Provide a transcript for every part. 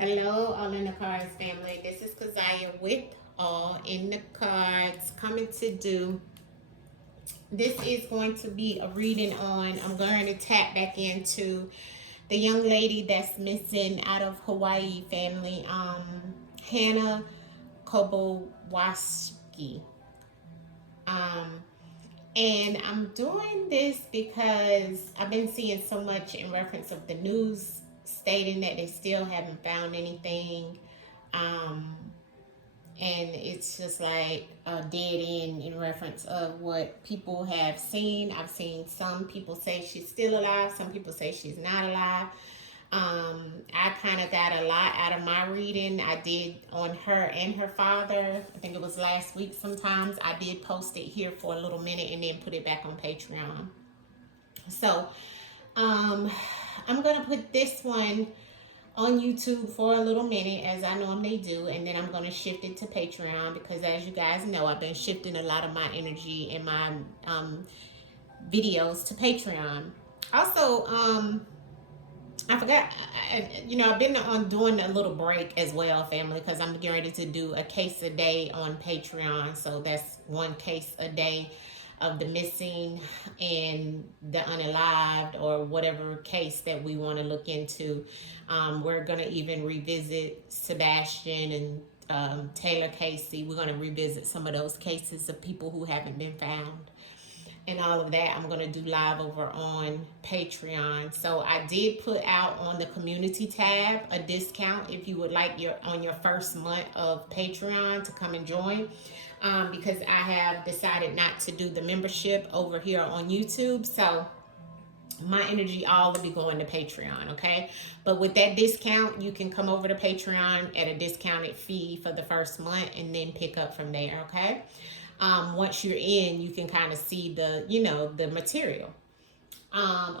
Hello, All in the Cards family. This is Kazaya with All in the Cards coming to do. This is going to be a reading on. I'm going to tap back into the young lady that's missing out of Hawaii family, Hannah Kobayashi. Um, and I'm doing this because I've been seeing so much in reference of the news stating that they still haven't found anything. Um, and it's just like a dead end in reference of what people have seen. I've seen some people say she's still alive, some people say she's not alive. I kind of got a lot out of my reading. I did on her and her father. I think it was last week sometimes. I did post it here for a little minute and then put it back on Patreon. So um, I'm going to put this one on YouTube for a little minute as I normally do, and then I'm going to shift it to Patreon because, as you guys know, I've been shifting a lot of my energy and my videos to Patreon. Also, I forgot, I've been on doing a little break as well, family, because I'm getting ready to do a case a day on Patreon. So that's one case a day of the missing and the unalived, or whatever case that we want to look into. We're going to even revisit Sebastian and Taylor Casey. We're going to revisit some of those cases of people who haven't been found and all of that. I'm going to do live over on Patreon. So I did put out on the community tab a discount if you would like on your first month of Patreon to come and join. Because I have decided not to do the membership over here on YouTube. So my energy all will be going to Patreon, okay? But with that discount, you can come over to Patreon at a discounted fee for the first month and then pick up from there, okay? Once you're in, you can kind of see the material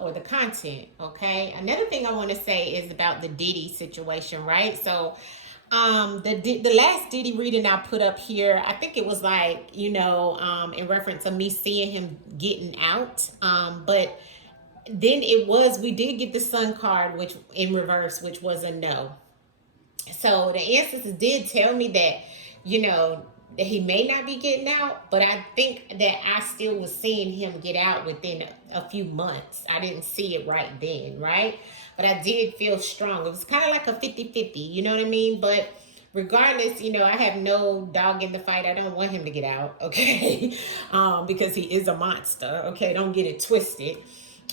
or the content, okay? Another thing I want to say is about the Diddy situation, right? So the last Diddy reading I put up here, I think it was like, in reference to me seeing him getting out. But then we did get the Sun card, which in reverse, which was a no. So the ancestors did tell me that, that he may not be getting out, but I think that I still was seeing him get out within a few months. I didn't see it right then, right? But I did feel strong. It was kind of like a 50-50, you know what I mean? But regardless, I have no dog in the fight. I don't want him to get out, okay? Because he is a monster, okay? Don't get it twisted.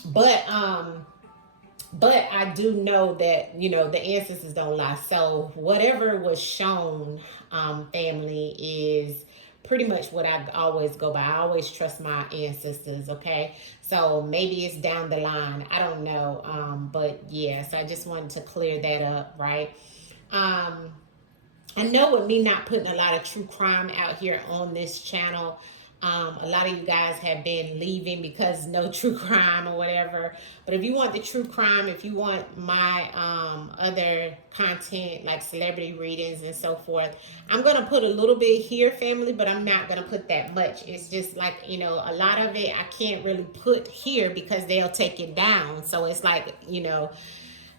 But I do know that, the ancestors don't lie. So whatever was shown, family, is pretty much what I always go by. I always trust my ancestors, okay? So maybe it's down the line. I don't know. But yeah, so I just wanted to clear that up, right? I know with me not putting a lot of true crime out here on this channel, a lot of you guys have been leaving because no true crime or whatever. But if you want the true crime, if you want my other content like celebrity readings and so forth, I'm going to put a little bit here, family, but I'm not going to put that much. It's just like, a lot of it I can't really put here because they'll take it down. So it's like,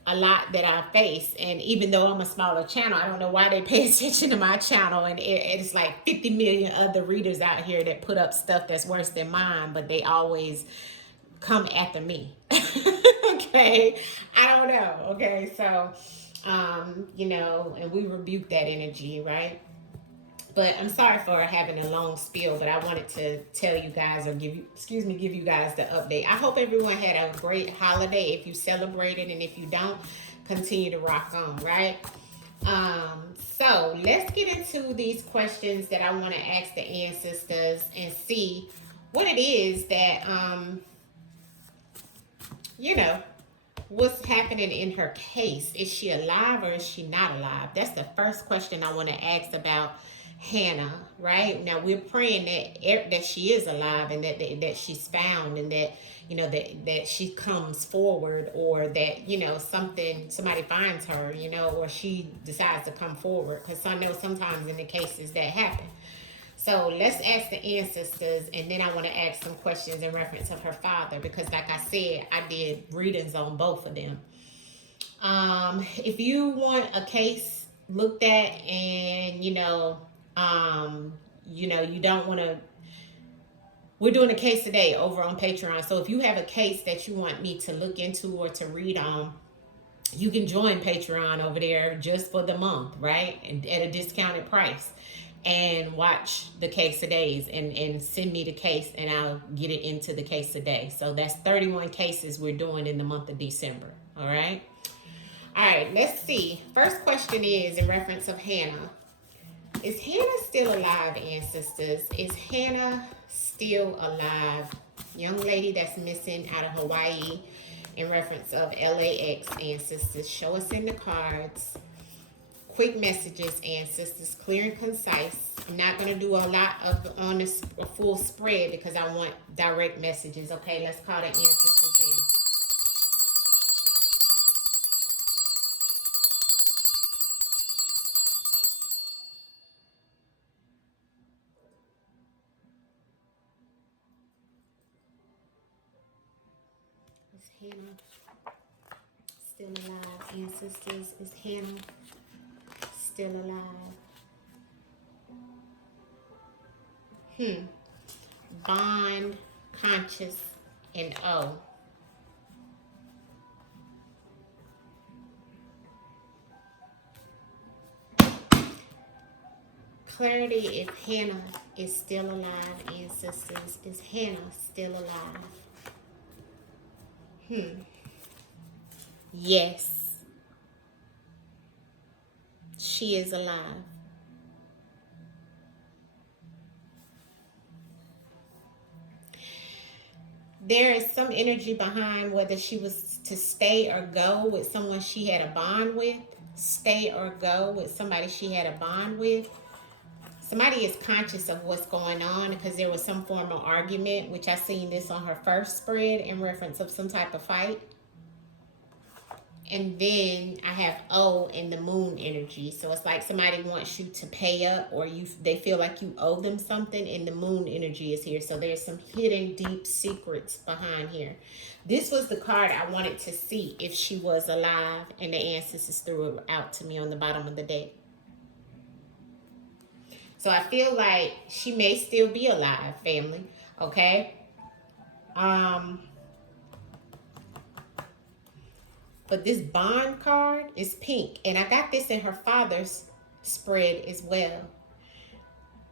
a lot that I face. And even though I'm a smaller channel, I don't know why they pay attention to my channel. And it's like 50 million other readers out here that put up stuff that's worse than mine, but they always come after me. Okay. I don't know. Okay. So, and we rebuke that energy, right? But I'm sorry for having a long spiel, but I wanted to tell you guys, or give you guys the update. I hope everyone had a great holiday if you celebrated, and if you don't, continue to rock on, right? So let's get into these questions that I want to ask the ancestors and see what it is that, what's happening in her case. Is she alive or is she not alive? That's the first question I want to ask about Hannah, right? Now we're praying that she is alive, and that she's found, and that that she comes forward, or that somebody finds her, or she decides to come forward, because I know sometimes in the cases that happen. So let's ask the ancestors, and then I want to ask some questions in reference of her father, because like I said, I did readings on both of them. If you want a case looked at and you don't want to, we're doing a case today over on Patreon. So if you have a case that you want me to look into or to read on, you can join Patreon over there just for the month, right? And at a discounted price. And watch the case a days and send me the case and I'll get it into the case a day. So that's 31 cases we're doing in the month of December. All right. All right, let's see. First question is in reference of Hannah. Is Hannah still alive, ancestors? Is Hannah still alive? Young lady that's missing out of Hawaii in reference of LAX, ancestors. Show us in the cards. Quick messages, ancestors, clear and concise. I'm not going to do a lot of on a full spread because I want direct messages. Okay, let's call the ancestors in. Is Hannah still alive, ancestors? Is Hannah still alive? Bond, conscious, and O. Clarity if Hannah is still alive, ancestors. Is Hannah still alive? Yes, she is alive. There is some energy behind whether she was to stay or go with someone she had a bond with. Stay or go with somebody she had a bond with. Somebody is conscious of what's going on because there was some form of argument, which I seen this on her first spread in reference of some type of fight. And then I have O in the moon energy. So it's like somebody wants you to pay up or they feel like you owe them something, and the moon energy is here. So there's some hidden deep secrets behind here. This was the card I wanted to see if she was alive, and the ancestors threw it out to me on the bottom of the deck. So I feel like she may still be alive, family. Okay? But this bond card is pink. And I got this in her father's spread as well.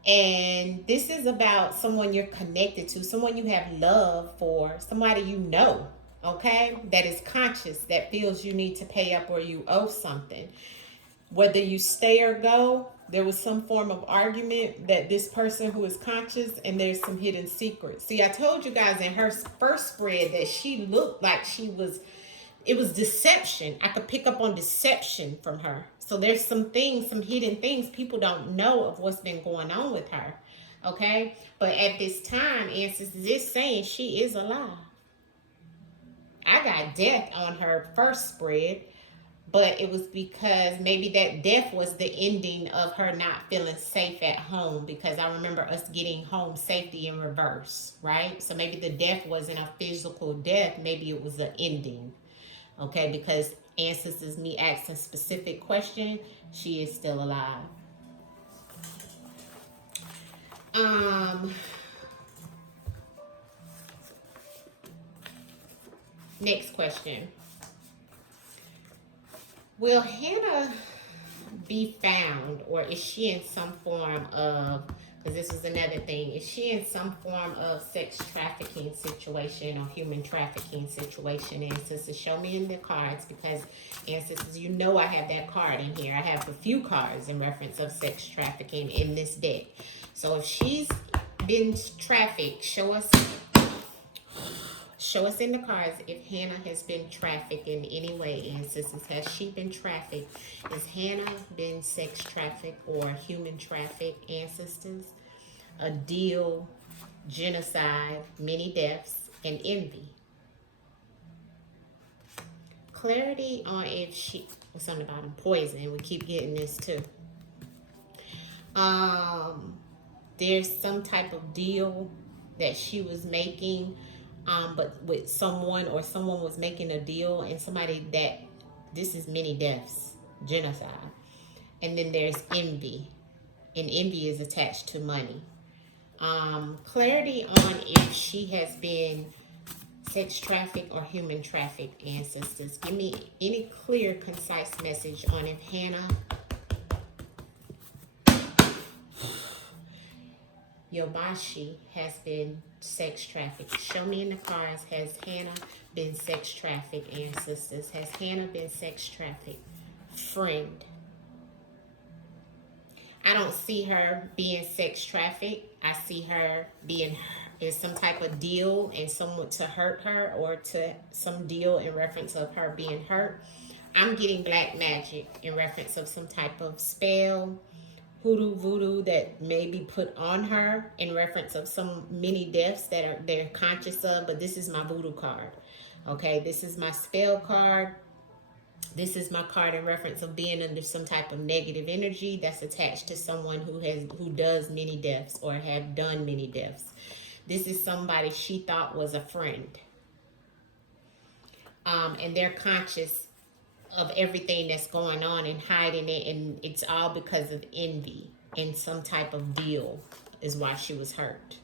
And this is about someone you're connected to, someone you have love for, somebody you know, okay? That is conscious, that feels you need to pay up or you owe something. Whether you stay or go, there was some form of argument that this person who is conscious, and there's some hidden secrets. See, I told you guys in her first spread that she looked like it was deception. I could pick up on deception from her. So there's some things, some hidden things people don't know of what's been going on with her. Okay? But at this time, ancestors is saying she is alive. I got death on her first spread, but it was because maybe that death was the ending of her not feeling safe at home, because I remember us getting home safety in reverse, right? So maybe the death wasn't a physical death. Maybe it was an ending. Okay, because ancestors me asking specific question, she is still alive. Next question. Will Hannah be found, or is she in some form of, because this is another thing, is she in some form of sex trafficking situation or human trafficking situation? Ancestors, show me in the cards, because ancestors, you know I have that card in here. I have a few cards in reference of sex trafficking in this deck. So if she's been trafficked, show us in the cards if Hannah has been trafficked in any way, ancestors. Has she been trafficked? Has Hannah been sex trafficked or human trafficked, ancestors? A deal, genocide, many deaths, and envy. Clarity on if she, what's on the bottom? Poison. We keep getting this too. There's some type of deal that she was making, but with someone, or someone was making a deal, and somebody that This is many deaths, genocide. And then there's envy, and envy is attached to money. Clarity on if she has been sex trafficked or human trafficked, ancestors. Give me any clear, concise message on if Hannah Kobayashi has been sex trafficked. Show me in the cards, has Hannah been sex trafficked, ancestors? Has Hannah been sex trafficked? Friend. I don't see her being sex trafficked. I see her being in some type of deal and someone to hurt her, or to some deal in reference of her being hurt. I'm getting black magic in reference of some type of spell, hoodoo, voodoo that may be put on her in reference of some many deaths that they're conscious of. But this is my voodoo card. Okay, this is my spell card. This is my card in reference of being under some type of negative energy that's attached to someone who does many deaths or have done many deaths. This is somebody she thought was a friend. And they're conscious of everything that's going on and hiding it, and it's all because of envy and some type of deal is why she was hurt,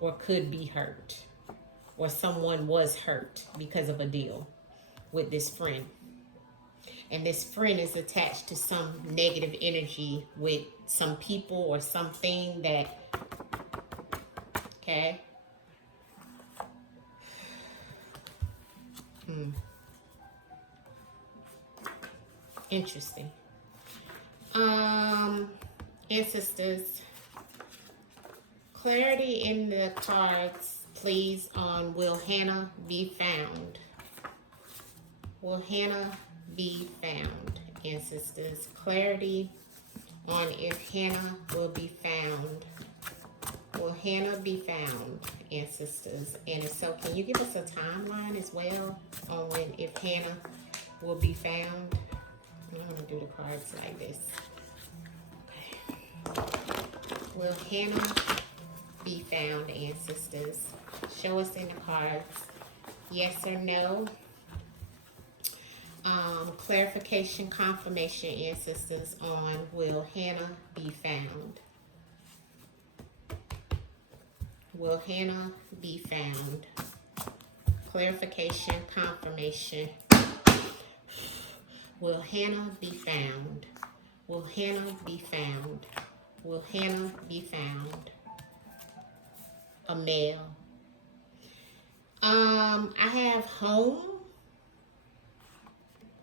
or could be hurt, or someone was hurt because of a deal with this friend. And this friend is attached to some negative energy with some people or something that, okay. Interesting. Ancestors, clarity in the cards, please, on will Hannah be found? Will Hannah be found, ancestors? Clarity on if Hannah will be found. Will Hannah be found, ancestors? And if so, can you give us a timeline as well on when, if Hannah will be found? I'm going to do the cards like this. Okay. Will Hannah be found, ancestors? Show us in the cards. Yes or no? Clarification, confirmation, ancestors, on will Hannah be found? Will Hannah be found? Clarification, confirmation. Will Hannah be found? Will Hannah be found? Will Hannah be found? A male. I have home,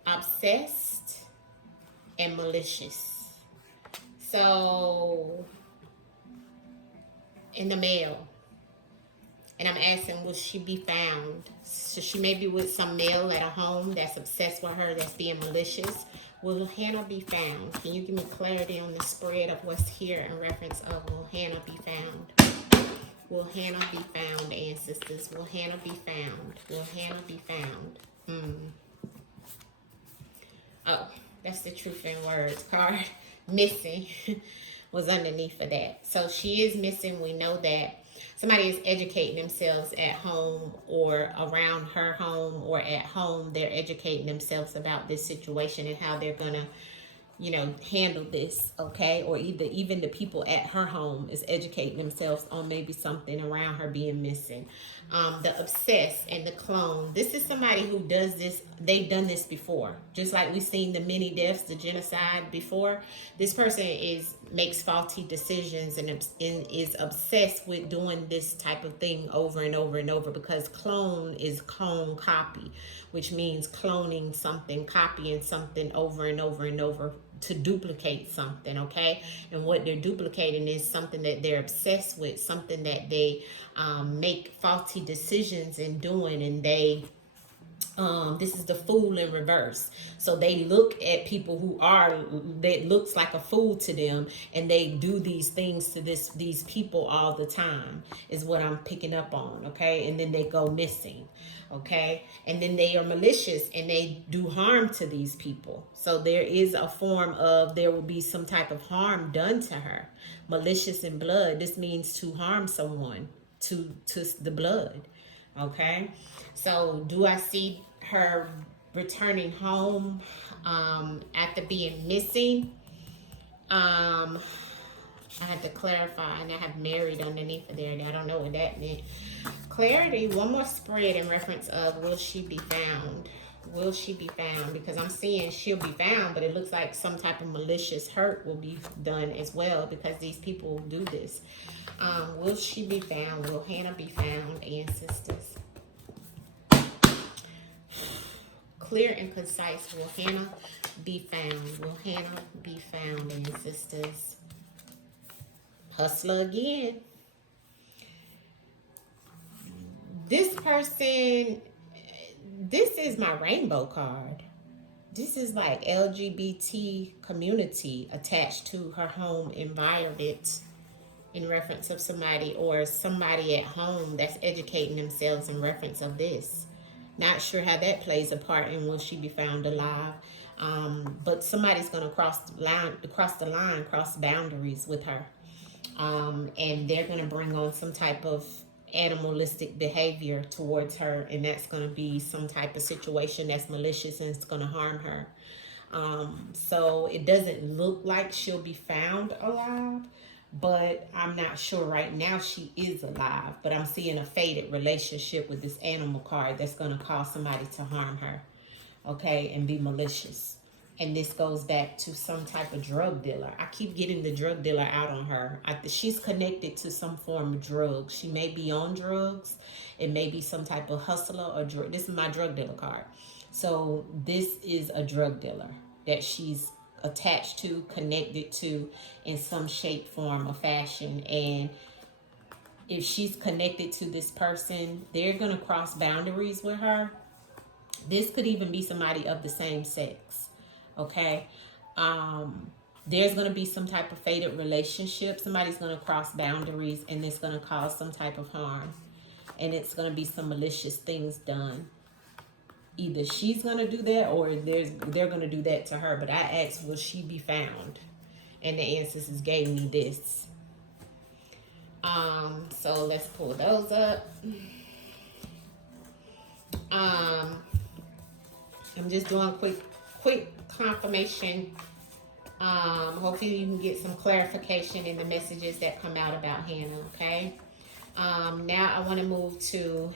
obsessed, and malicious. So, in the male. And I'm asking, will she be found? So she may be with some male at a home that's obsessed with her, that's being malicious. Will Hannah be found? Can you give me clarity on the spread of what's here in reference of will Hannah be found? Will Hannah be found, ancestors? Will Hannah be found? Will Hannah be found? Oh, that's the truth in words card. Missing was underneath of that. So she is missing. We know that. Somebody is educating themselves at home or around her home or at home. They're educating themselves about this situation and how they're going to, handle this, okay? Or even the people at her home is educating themselves on maybe something around her being missing. The obsessed and the clone. This is somebody who does this. They've done this before. Just like we've seen the many deaths, the genocide before. This person makes faulty decisions and is obsessed with doing this type of thing over and over and over, because clone is clone copy, which means cloning something, copying something over and over and over to duplicate something, okay? And what they're duplicating is something that they're obsessed with, something that they make faulty decisions in doing, and they this is the fool in reverse. So they look at people that looks like a fool to them, and they do these things to these people all the time, is what I'm picking up on, okay? And then they go missing, okay? And then they are malicious and they do harm to these people. So there is a form of, there will be some type of harm done to her. Malicious in blood, this means to harm someone, to the blood, okay? So do I see her returning home after being missing. I had to clarify, and I have married underneath of there. I don't know what that meant. Clarity, one more spread in reference of will she be found? Will she be found? Because I'm seeing she'll be found, but it looks like some type of malicious hurt will be done as well because these people do this. Will she be found? Will Hannah be found, ancestors? Clear and concise. Will Hannah be found? Will Hannah be found, ancestors? Hustler again. This person, this is my rainbow card. This is like LGBT community attached to her home environment in reference of somebody, or somebody at home that's educating themselves in reference of this. Not sure how that plays a part in will she be found alive. But somebody's going to cross the line, cross boundaries with her. And they're going to bring on some type of animalistic behavior towards her, and that's going to be some type of situation that's malicious and it's going to harm her. So it doesn't look like she'll be found alive, but I'm not sure right now she is alive. But I'm seeing a faded relationship with this animal card that's going to cause somebody to harm her, okay, and be malicious. And this goes back to some type of drug dealer. I keep getting the drug dealer out on her. She's connected to some form of drugs. She may be on drugs. It may be some type of hustler or drug. This is my drug dealer card. So this is a drug dealer that she's attached to, connected to in some shape, form, or fashion. And if she's connected to this person, they're going to cross boundaries with her. This could even be somebody of the same sex. Okay, there's going to be some type of faded relationship. Somebody's going to cross boundaries and it's going to cause some type of harm. And it's going to be some malicious things done. Either she's going to do that or they're going to do that to her. But I asked, will she be found? And the ancestors gave me this. So let's pull those up. I'm just doing quick confirmation. Hopefully you can get some clarification in the messages that come out about Hannah, okay? Now I want to move to,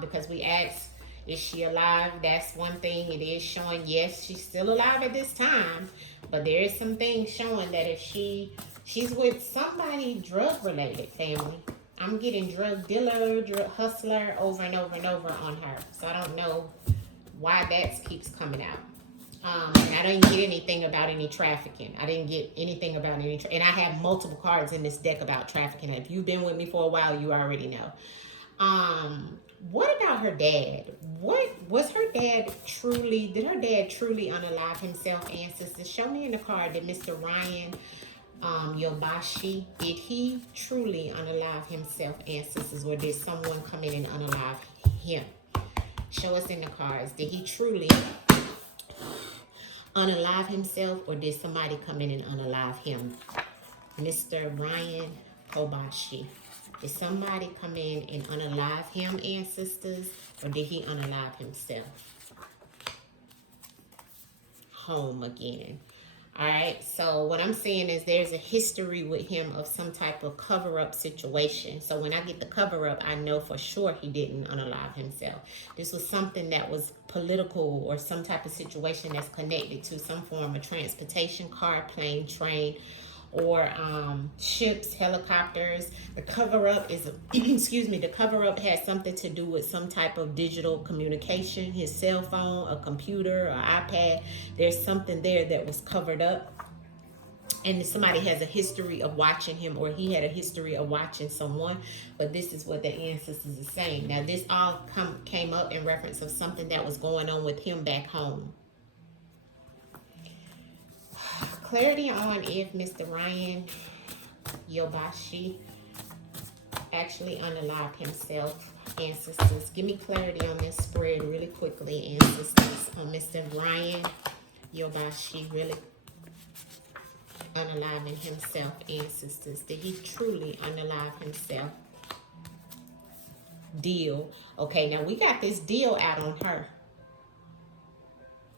because we asked, is she alive? That's one thing. It is showing, yes, she's still alive at this time, but there is some things showing that if she's with somebody drug related, family. I'm getting drug dealer, drug hustler over and over and over on her. So I don't know why that keeps coming out. And I didn't get anything about any trafficking. I didn't get anything about any, and I have multiple cards in this deck about trafficking. If you've been with me for a while, you already know. What about her dad? What was her dad truly? Did her dad truly unalive himself, ancestors? Show me in the card that Mr. Ryan Yobashi, did he truly unalive himself, ancestors, or did someone come in and unalive him? Show us in the cards. Did he truly unalive himself, or did somebody come in and unalive him? Mr. Ryan Kobayashi. Did somebody come in and unalive him, ancestors, or did he unalive himself? Home again. All right, so what I'm saying is there's a history with him of some type of cover-up situation. So when I get the cover-up, I know for sure he didn't unalive himself. This was something that was political or some type of situation that's connected to some form of transportation, car, plane, train, or ships, helicopters. The cover-up is, excuse me, the cover-up has something to do with some type of digital communication, his cell phone, a computer, or iPad. There's something there that was covered up. And somebody has a history of watching him, or he had a history of watching someone. But this is what the ancestors are saying. Now, this all came up in reference of something that was going on with him back home. Clarity on if Mr. Ryan Yobashi actually unalived himself, ancestors. Give me clarity on this spread really quickly, ancestors, on Mr. Ryan Yobashi really unaliving himself, ancestors. Did he truly unalive himself? Deal. Okay, now we got this deal out on her.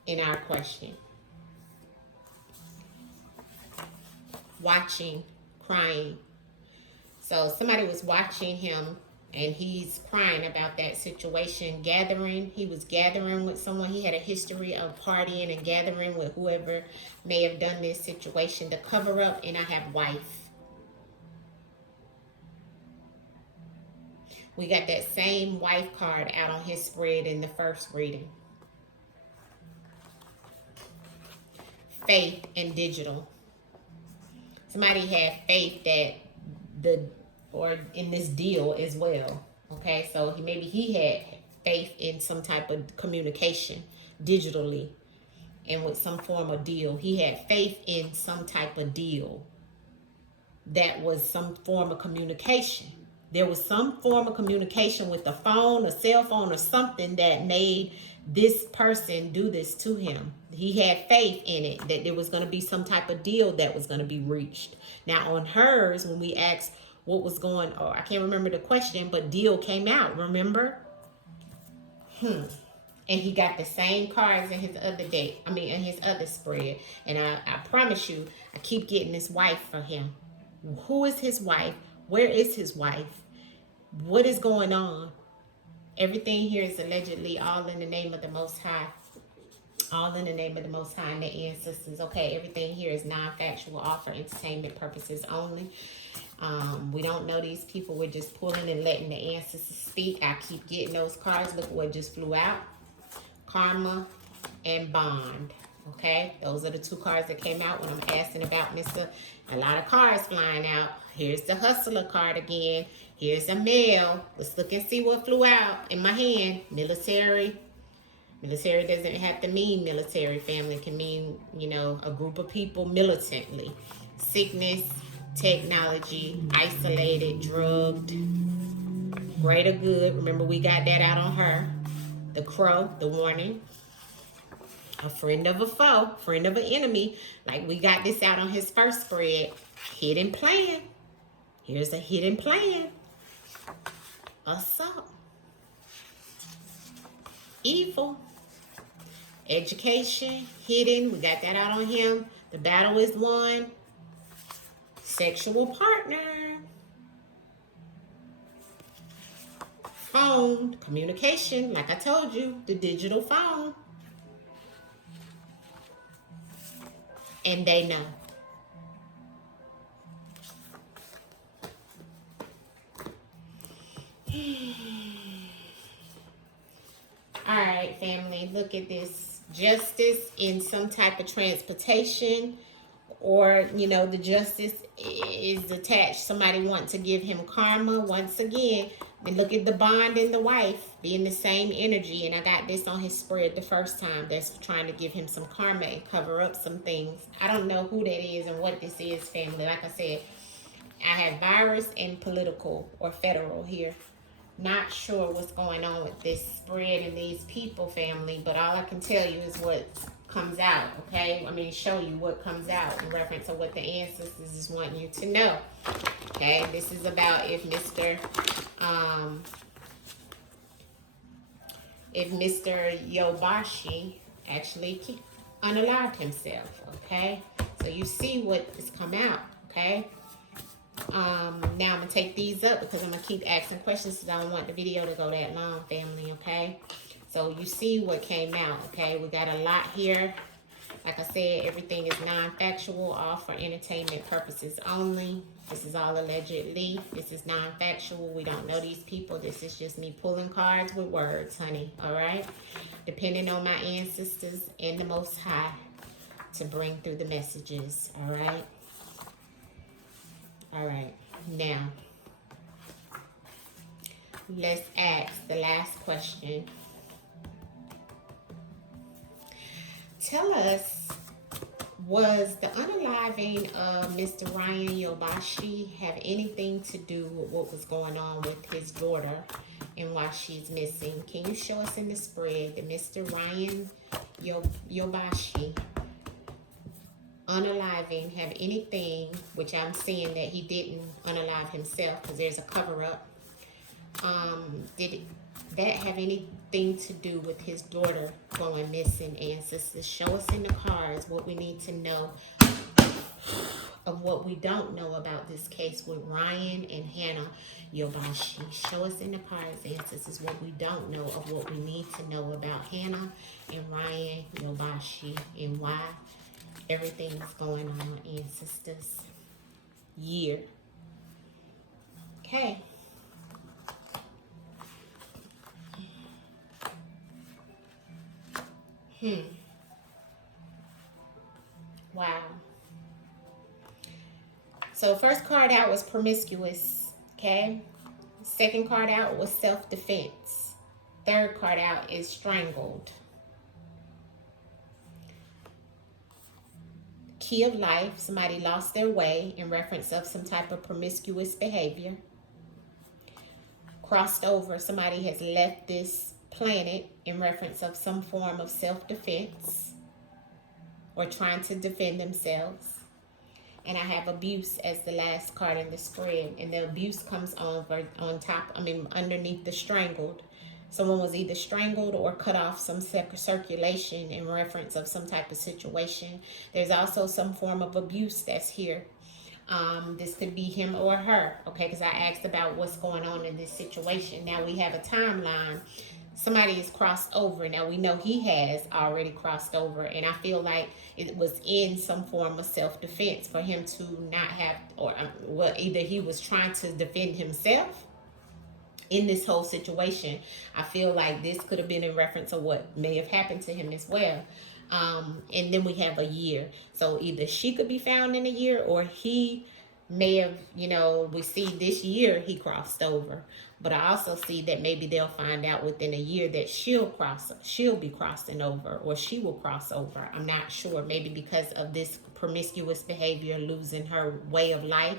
in our question. Watching, crying. So somebody was watching him and he's crying about that situation. Gathering, he was gathering with someone. He had a history of partying and gathering with whoever may have done this situation. The cover up, and I have wife. We got that same wife card out on his spread in the first reading. Faith and digital. Somebody had faith that or in this deal as well. Okay, so maybe he had faith in some type of communication digitally and with some form of deal. He had faith in some type of deal that was some form of communication. There was some form of communication with the phone, a cell phone, or something that made this person do this to him. He had faith in it, that there was going to be some type of deal that was going to be reached. Now on hers, when we asked what was going on, I can't remember the question, but deal came out, remember? And he got the same cards in his other deck. In his other spread. And I promise you, I keep getting this wife for him. Who is his wife? Where is his wife? What is going on? Everything here is allegedly all in the name of the Most High. All in the name of the Most High and the ancestors. Okay, everything here is non-factual, all for entertainment purposes only. We don't know these people. We're just pulling and letting the ancestors speak. I keep getting those cards. Look what just flew out. Karma and Bond. Okay, those are the two cards that came out when I'm asking about Mr. A lot of cards flying out. Here's the Hustler card again. Here's a male. Let's look and see what flew out in my hand. Military. Military doesn't have to mean military, family. It can mean, a group of people militantly. Sickness, technology, isolated, drugged, greater good. Remember, we got that out on her. The Crow, the warning. A friend of a foe, friend of an enemy. Like we got this out on his first spread. Hidden plan. Here's a hidden plan. Assault. Evil. Education. Hidden. We got that out on him. The battle is won. Sexual partner. Phone. Communication. Like I told you, the digital phone. And they know. All right, family, look at this. Justice in some type of transportation, or, the justice is attached. Somebody wants to give him karma once again. And look at the bond and the wife being the same energy. And I got this on his spread the first time. That's trying to give him some karma and cover up some things. I don't know who that is and what this is, family. Like I said, I have virus and political or federal here. Not sure what's going on with this spread and these people, family. But all I can tell you is what comes out, okay? Show you what comes out in reference to what the ancestors is wanting you to know. Okay, this is about if Mr. Yobashi actually unalived himself, okay? So you see what has come out, okay? Now I'm going to take these up because I'm going to keep asking questions because I don't want the video to go that long, family, okay? So you see what came out, okay? We got a lot here. Like I said, everything is non-factual, all for entertainment purposes only. This is all allegedly. This is non-factual. We don't know these people. This is just me pulling cards with words, honey, all right? Depending on my ancestors and the Most High to bring through the messages, all right? All right, now, let's ask the last question. Tell us, was the unaliving of Mr. Ryan Yobashi have anything to do with what was going on with his daughter and why she's missing? Can you show us in the spread that Mr. Ryan Yobashi unaliving have anything, which I'm seeing that he didn't unalive himself because there's a cover-up, Did that have anything to do with his daughter going missing? Ancestors, show us in the cards what we need to know of what we don't know about this case with Ryan and Hannah Yobashi. Show us in the cards, ancestors, what we don't know of what we need to know about Hannah and Ryan Yobashi and why everything is going on, ancestors. Year. Okay. Wow. So first card out was promiscuous, okay? Second card out was self-defense. Third card out is strangled. Key of life, somebody lost their way in reference of some type of promiscuous behavior. Crossed over, somebody has left this planet in reference of some form of self-defense or trying to defend themselves. And I have abuse as the last card in the spread. And the abuse comes on top, underneath the strangled. Someone was either strangled or cut off some circulation in reference of some type of situation. There's also some form of abuse that's here. This could be him or her, okay? Because I asked about what's going on in this situation. Now we have a timeline. Somebody is crossed over. Now we know he has already crossed over, and I feel like it was in some form of self-defense for him to not have, or well, either he was trying to defend himself in this whole situation. I feel like this could have been in reference of what may have happened to him as well. And then we have a year. So either she could be found in a year, or he may have, we see this year he crossed over. But I also see that maybe they'll find out within a year that she'll be crossing over, or she will cross over. I'm not sure. Maybe because of this promiscuous behavior, losing her way of life,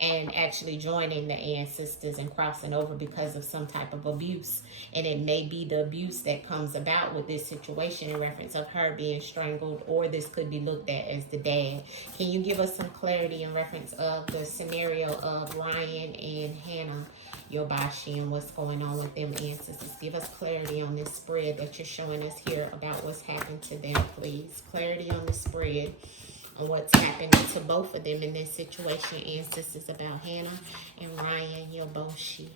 and actually joining the ancestors and crossing over because of some type of abuse. And it may be the abuse that comes about with this situation in reference of her being strangled, or this could be looked at as the dad. Can you give us some clarity in reference of the scenario of Ryan and Hannah Yobashi and what's going on with them, ancestors? Give us clarity on this spread that you're showing us here about what's happened to them, please. Clarity on the spread on what's happened to both of them in this situation, ancestors, about Hannah and Ryan Yobashi.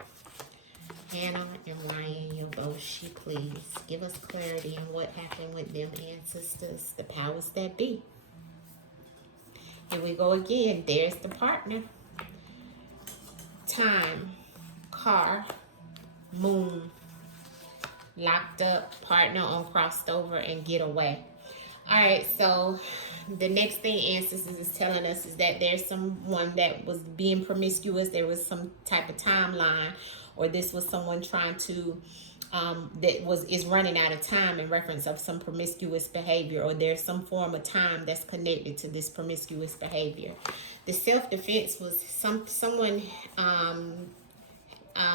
Hannah and Ryan Yobashi, please. Give us clarity on what happened with them, ancestors, the powers that be. Here we go again. There's the partner. Time, car, moon, locked up, partner on crossed over, and get away. All right, so the next thing ancestors is telling us is that there's someone that was being promiscuous. There was some type of timeline, or this was someone trying to is running out of time in reference of some promiscuous behavior, or there's some form of time that's connected to this promiscuous behavior. The self-defense was someone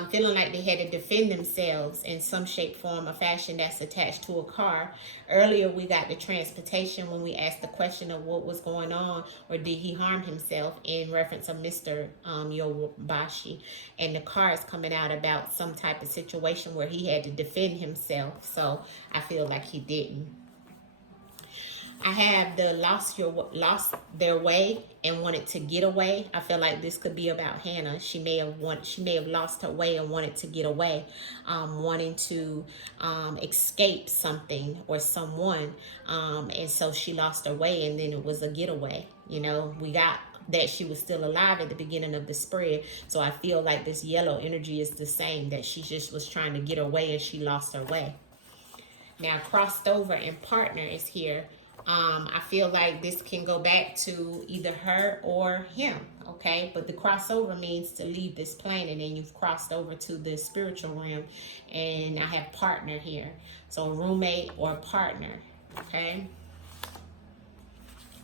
feeling like they had to defend themselves in some shape, form, or fashion that's attached to a car. Earlier, we got the transportation when we asked the question of what was going on, or did he harm himself, in reference of Mr. Yobashi. And the car is coming out about some type of situation where he had to defend himself. So I feel like he didn't. I have the lost their way and wanted to get away. I feel like this could be about Hannah. She may have lost her way and wanted to get away, wanting to escape something or someone, and so she lost her way, and then it was a getaway. We got that she was still alive at the beginning of the spread, so I feel like this yellow energy is the same, that she just was trying to get away and she lost her way. Now, crossed over and partner is here. I feel like this can go back to either her or him, okay? But the crossover means to leave this planet, and you've crossed over to the spiritual realm. And I have partner here. So a roommate or a partner, okay?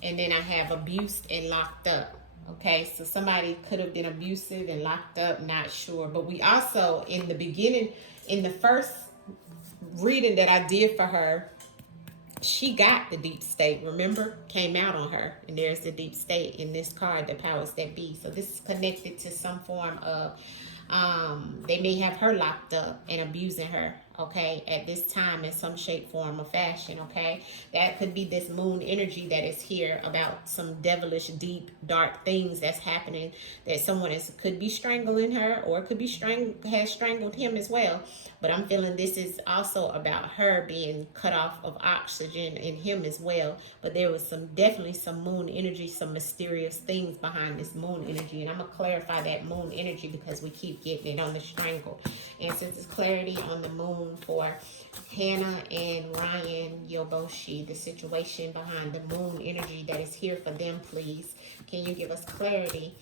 And then I have abused and locked up, okay? So somebody could have been abusive and locked up, not sure. But we also, in the beginning, in the first reading that I did for her, she got the deep state, remember? Came out on her. And there's the deep state in this card, the powers that be. So this is connected to some form of They may have her locked up and abusing her, okay, at this time in some shape, form, or fashion, okay? That could be this moon energy that is here about some devilish, deep, dark things that's happening, that someone could be strangling her, or could be has strangled him as well. But I'm feeling this is also about her being cut off of oxygen in him as well. But there was definitely some moon energy, some mysterious things behind this moon energy. And I'm going to clarify that moon energy because we keep getting it on the strangle. And since it's clarity on the moon for Hannah and Ryan Yoboshi, the situation behind the moon energy that is here for them, please. Can you give us clarity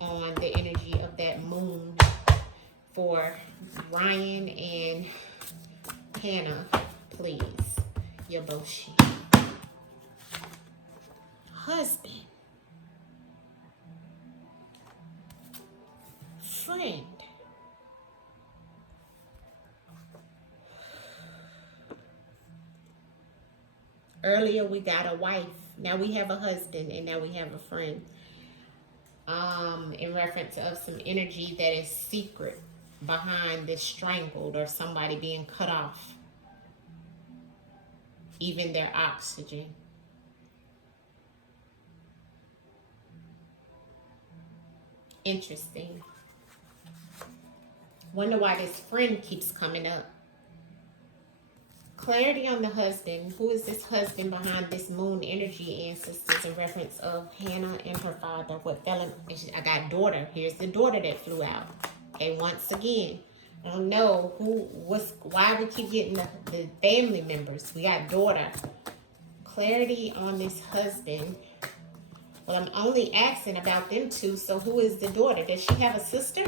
on the energy of that moon for Ryan and Hannah, please? Yoboshi. Husband. Friend. Earlier we got a wife. Now we have a husband, and now we have a friend. In reference of some energy that is secret behind this strangled or somebody being cut off, even their oxygen. Interesting. Wonder why this friend keeps coming up. Clarity on the husband. Who is this husband behind this moon energy, ancestors, in reference of Hannah and her father? What fell? I got daughter. Here's the daughter that flew out. Okay, once again, I don't know why we keep getting the family members. We got daughter. Clarity on this husband. Well, I'm only asking about them two. So who is the daughter? Does she have a sister?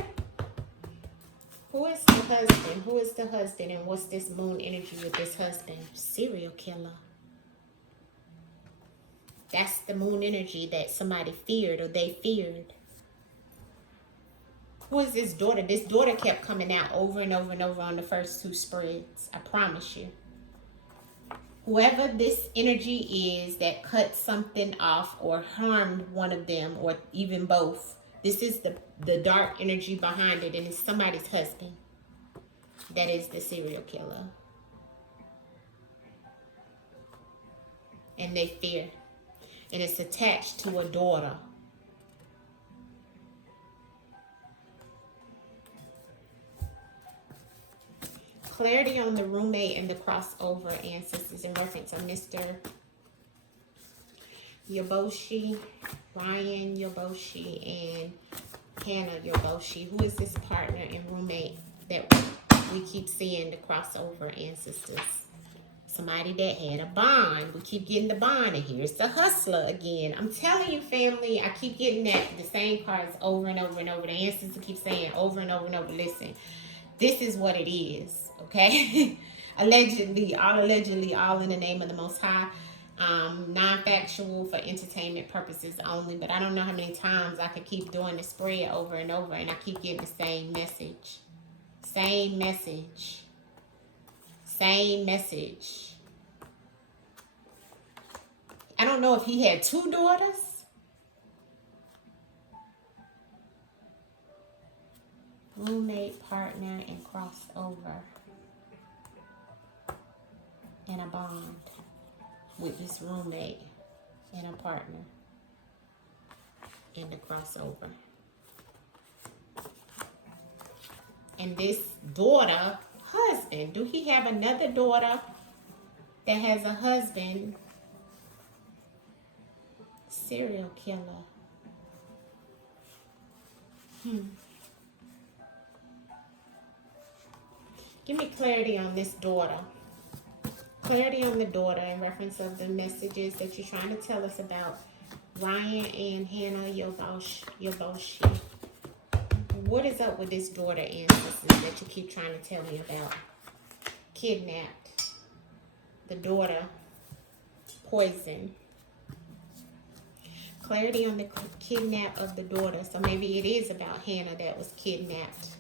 Who is the husband? Who is the husband? And what's this moon energy with this husband? Serial killer. That's the moon energy that somebody feared or they feared. Who is this daughter? This daughter kept coming out over and over and over on the first two spreads. I promise you. Whoever this energy is that cut something off or harmed one of them or even both, this is the dark energy behind it, and it's somebody's husband. That is the serial killer. And they fear. And it's attached to a daughter. Clarity on the roommate and the crossover, ancestors, in reference of Mr. Yoboshi, Ryan Yoboshi, and Hannah Yoboshi. Who is this partner and roommate that we keep seeing the crossover, ancestors? Somebody that had a bond. We keep getting the bond, and here's the hustler again. I'm telling you, family, I keep getting the same cards over and over and over. The ancestors keep saying over and over and over, listen, this is what it is, okay? Allegedly, all in the name of the Most High. Non-factual for entertainment purposes only, but I don't know how many times I could keep doing the spread over and over, and I keep getting the same message. Same message. Same message. I don't know if he had two daughters. Roommate, partner, and crossover. And a bond with this roommate and a partner in the crossover. And this daughter, husband, do he have another daughter that has a husband? Serial killer. Give me clarity on this daughter. Clarity on the daughter in reference of the messages that you're trying to tell us about Ryan and Hannah Yoboshi. What is up with this daughter, ancestors, that you keep trying to tell me about? Kidnapped. The daughter. Poison. Clarity on the kidnap of the daughter. So maybe it is about Hannah that was kidnapped.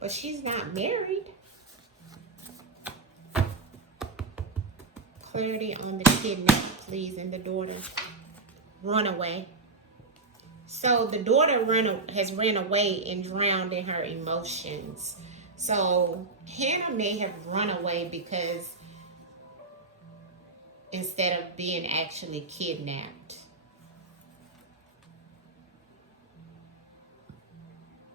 But she's not married. Clarity on the kidnap, please, and the daughter. Runaway. So the daughter has ran away and drowned in her emotions. So Hannah may have run away because instead of being actually kidnapped,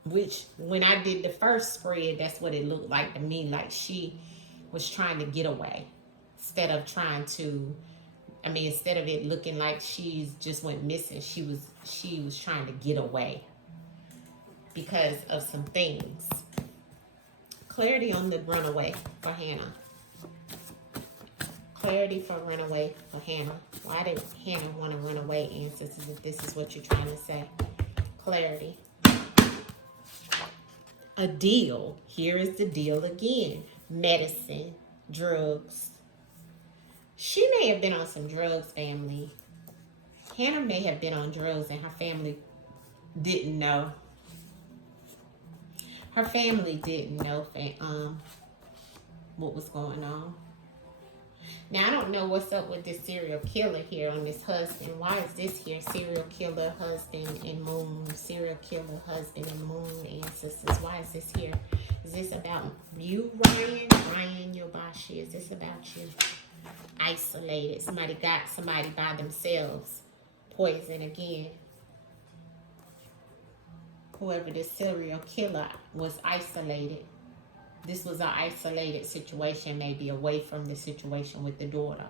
which when I did the first spread, that's what it looked like to me. Like she was trying to get away instead of trying to. I mean, instead of it looking like she's just went missing, she was trying to get away because of some things. Clarity on the runaway for Hannah. Clarity for runaway for Hannah. Why did Hannah want to run away, ancestors, if this is what you're trying to say? Clarity. A deal. Here is the deal again. Medicine, drugs. She may have been on some drugs, family. Hannah may have been on drugs and her family didn't know. Her family didn't know what was going on. Now, I don't know what's up with this serial killer here on this husband. Why is this here? Serial killer, husband, and moon. Serial killer, husband, and moon, ancestors. Why is this here? Is this about you, Ryan? Ryan Yobashi, is this about you? Isolated. Somebody got somebody by themselves. Poison again. Whoever this serial killer was isolated. This was an isolated situation, maybe away from the situation with the daughter.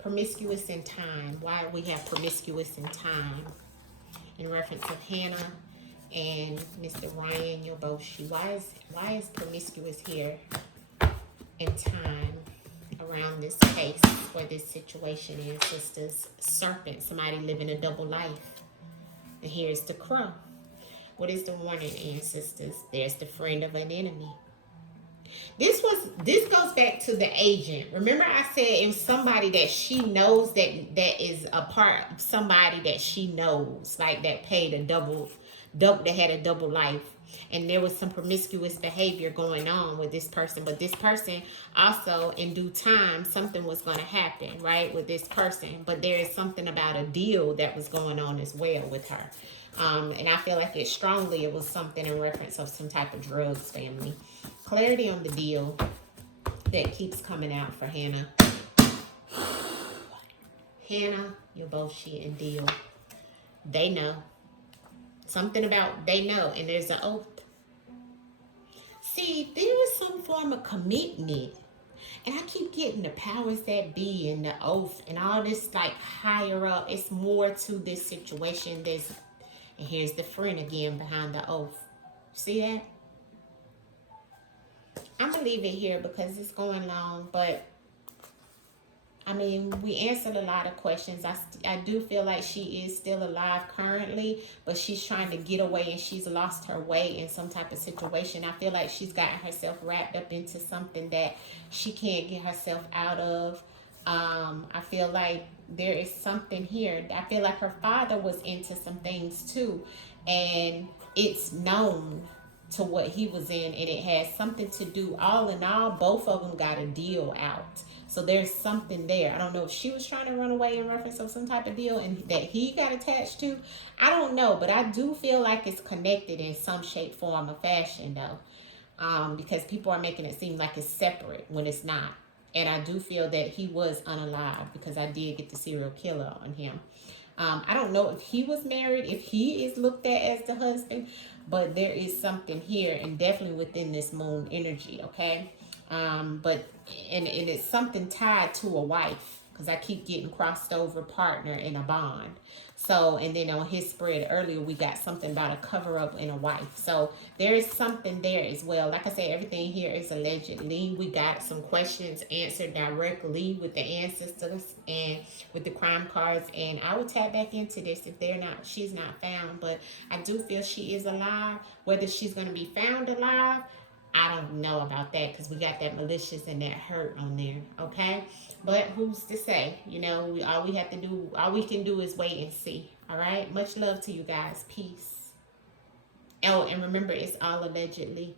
Promiscuous in time. Why we have promiscuous in time? In reference of Hannah and Mr. Ryan Yoboshi. Why is promiscuous here in time around this case where this situation is? Sisters, serpent, somebody living a double life. And here's the crow. What is the warning, ancestors? There's the friend of an enemy. This goes back to the agent. Remember I said if somebody that she knows that is a part of somebody that she knows, like that paid a double that had a double life, and there was some promiscuous behavior going on with this person, but this person also in due time something was going to happen, right, with this person, but there is something about a deal that was going on as well with her. And I feel like it was something in reference of some type of drugs, family. Clarity on the deal that keeps coming out for Hannah. Hannah, Yoboshi, and deal. They know. Something about they know, and there's an oath. See, there was some form of commitment. And I keep getting the powers that be and the oath and all this like higher up. It's more to this situation. And here's the friend again behind the oath. See that? I'm going to leave it here because it's going long. But, I mean, we answered a lot of questions. I do feel like she is still alive currently. But she's trying to get away and she's lost her way in some type of situation. I feel like she's gotten herself wrapped up into something that she can't get herself out of. I feel like there is something here. I feel like her father was into some things too, and it's known to what he was in, and it has something to do. All in all, both of them got a deal out, so there's something there. I don't know if she was trying to run away in reference of some type of deal and that he got attached to. I don't know, but I do feel like it's connected in some shape, form, or fashion though, because people are making it seem like it's separate when it's not. And I do feel that he was unalived because I did get the serial killer on him. I don't know if he was married, if he is looked at as the husband, but there is something here and definitely within this moon energy, okay? But it's something tied to a wife because I keep getting crossed over partner in a bond. So, and then on his spread earlier, we got something about a cover up in a wife. So there is something there as well. Like I said, everything here is allegedly. We got some questions answered directly with the ancestors and with the crime cards. And I will tap back into this if she's not found. But I do feel she is alive. Whether she's going to be found alive, I don't know about that because we got that malicious and that hurt on there, okay? But who's to say? You know, all we can do is wait and see, all right? Much love to you guys. Peace. Oh, and remember, it's all allegedly.